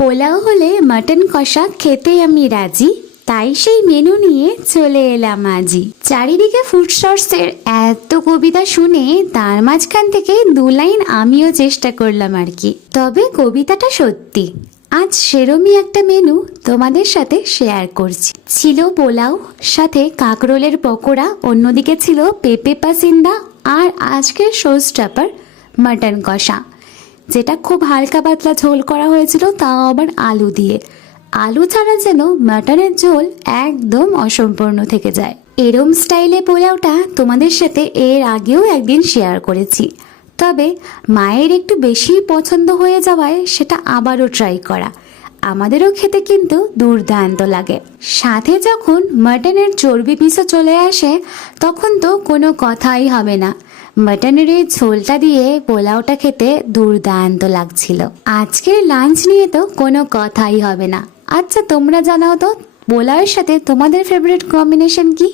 পোলাও হলে মাটন কষা খেতে আমি রাজি, তাই সেই মেনু নিয়ে চলে এলাম আজই। চারিদিকে ফুড সোর্সের এত কবিতা শুনে তার মাঝখান থেকে 2 লাইন আমিও চেষ্টা করলাম আর কি। তবে কবিতাটা সত্যি। আজ সেরমই একটা মেনু তোমাদের সাথে শেয়ার করছি। ছিল পোলাও, সাথে কাকরোলের পকোড়া, অন্যদিকে ছিল পেঁপে পাসিন্দা, আর আজকের শো স্টপার মাটন কষা, যেটা খুব হালকা পাতলা ঝোল করা হয়েছিল, তাও আবার আলু দিয়ে। আলু ছাড়া যেন মাটনের ঝোল একদম অসম্পূর্ণ থেকে যায়। এরম স্টাইলে পোলাওটা তোমাদের সাথে এর আগেও একদিন শেয়ার করেছি, তবে মায়ের একটু বেশি পছন্দ হয়ে যাওয়ায় সেটা আবারও ট্রাই করা। আমাদেরও খেতে কিন্তু দুর্দান্ত লাগে। সাথে যখন মাটনের চর্বি পিসও চলে আসে, তখন তো কোনো কথাই হবে না। মাটনের এই ঝোলটা দিয়ে পোলাওটা খেতে দুর্দান্ত লাগছিল। আজকের লাঞ্চ নিয়ে তো কোনো কথাই হবে না। আচ্ছা, তোমরা জানাও তো পোলাওয়ের সাথে তোমাদের ফেভারিট কম্বিনেশন কি?